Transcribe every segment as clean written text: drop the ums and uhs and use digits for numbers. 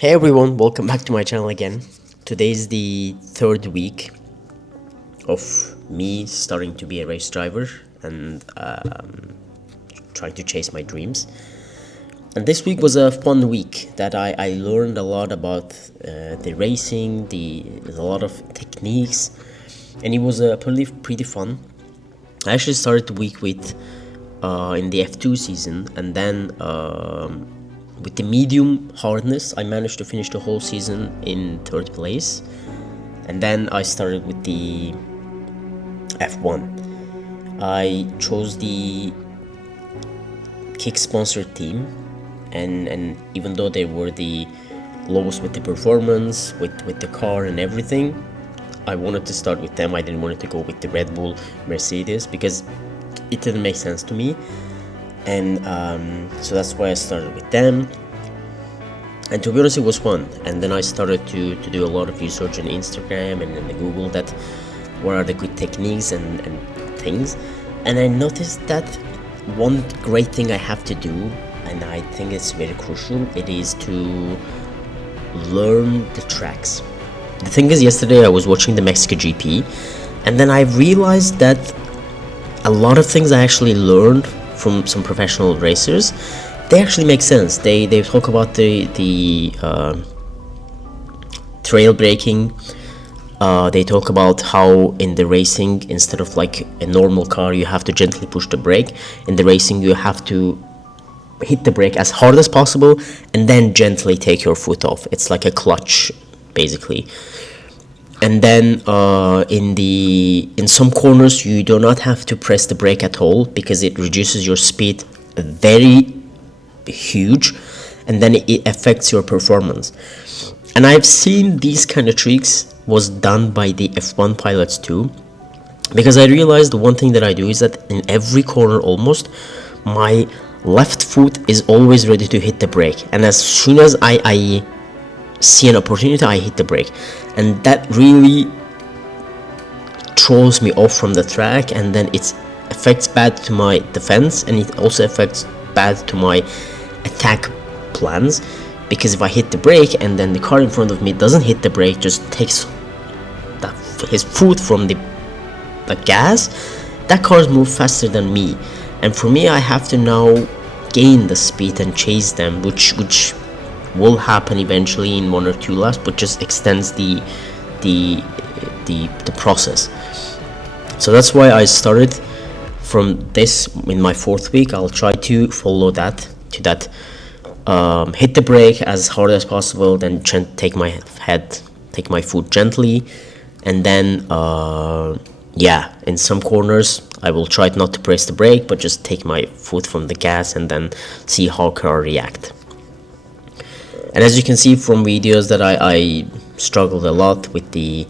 Hey everyone, welcome back to my channel again. Today is the third week of me starting to be a race driver and trying to chase my dreams. And this week was a fun week that I learned a lot about the racing, a lot of techniques, and it was pretty fun. I actually started the week with in the F2 season, and then with the medium hardness, I managed to finish the whole season in third place. And then I started with the F1. I chose the kick sponsored team, and even though they were the lowest with the performance, with the car and everything, I wanted to start with them. I didn't want to go with the Red Bull Mercedes because it didn't make sense to me. And so that's why I started with them. And to be honest, it was fun. And then I started to do a lot of research on Instagram and in Google that what are the good techniques and things. And I noticed that one great thing I have to do, and I think it's very crucial, it is to learn the tracks. The thing is, yesterday I was watching the Mexico GP, and then I realized that a lot of things I actually learned from some professional racers, they actually make sense. They talk about the trail braking. They talk about how in the racing, instead of like a normal car, you have to gently push the brake. In the racing, you have to hit the brake as hard as possible and then gently take your foot off. It's like a clutch, basically. And then in some corners you do not have to press the brake at all because it reduces your speed very huge, and then it affects your performance. And I've seen these kind of tricks was done by the F1 pilots too, because I realized the one thing that I do is that in every corner almost, my left foot is always ready to hit the brake, and as soon as I see an opportunity, I hit the brake, and that really throws me off from the track, and then it affects bad to my defense, and it also affects bad to my attack plans, because if I hit the brake and then the car in front of me doesn't hit the brake, just takes his foot from the gas, that cars move faster than me, and for me I have to now gain the speed and chase them, which will happen eventually in 1 or 2 laps, but just extends the process. So that's why I started from this in my 4th week. I'll try to follow that hit the brake as hard as possible, then take my foot gently, and then in some corners I will try not to press the brake but just take my foot from the gas and then see how car react. And as you can see from videos that I struggled a lot with the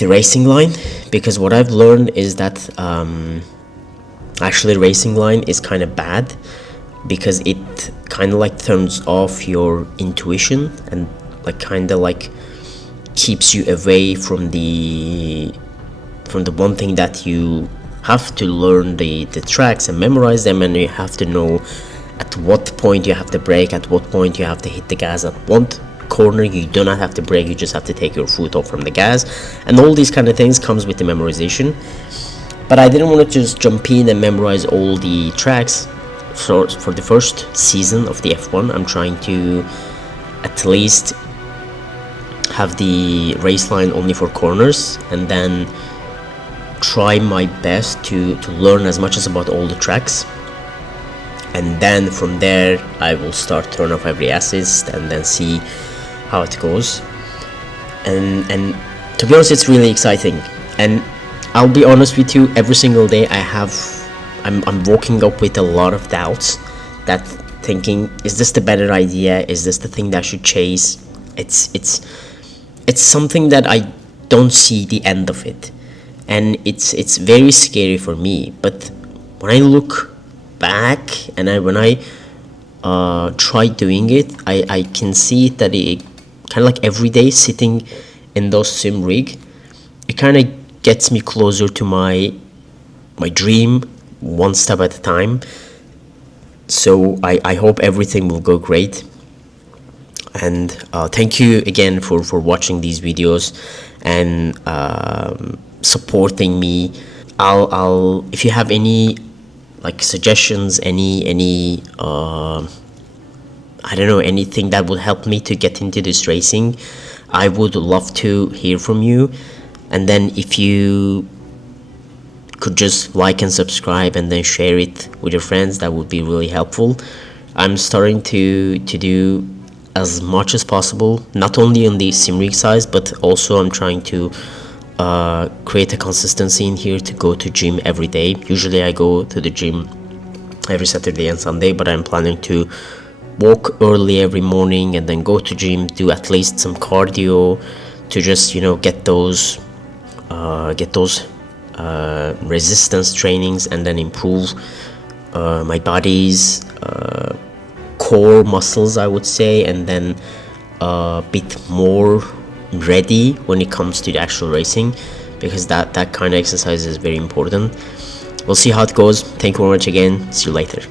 racing line, because what I've learned is that actually racing line is kind of bad, because it kind of like turns off your intuition and like kind of like keeps you away from the one thing that you have to learn the tracks and memorize them, and you have to know at what point you have to brake, at what point you have to hit the gas, at what corner you do not have to brake, you just have to take your foot off from the gas, and all these kind of things comes with the memorization. But I didn't want to just jump in and memorize all the tracks. For the first season of the F1, I'm trying to at least have the race line only for corners, and then try my best to learn as much as about all the tracks, and then from there I will start turn off every assist and then see how it goes. And to be honest, it's really exciting, and I'll be honest with you, every single day I'm waking up with a lot of doubts, that thinking, is this the better idea, is this the thing that I should chase? It's something that I don't see the end of it, and it's very scary for me. But when I look back and when I try doing it, I can see that it kind of like every day sitting in those sim rig, it kind of gets me closer to my dream, one step at a time. So I hope everything will go great. And thank you again for watching these videos and supporting me. I'll if you have any like suggestions, any I don't know, anything that would help me to get into this racing, I would love to hear from you. And then if you could just like and subscribe and then share it with your friends, that would be really helpful. I'm starting to do as much as possible, not only on the sim rig size, but also I'm trying to create a consistency in here to go to gym every day. Usually I go to the gym every Saturday and Sunday, but I'm planning to walk early every morning and then go to gym, do at least some cardio to just, you know, get those resistance trainings and then improve my body's core muscles, I would say, and then a bit more ready when it comes to the actual racing, because that kind of exercise is very important. We'll see how it goes. Thank you very much again. See you later.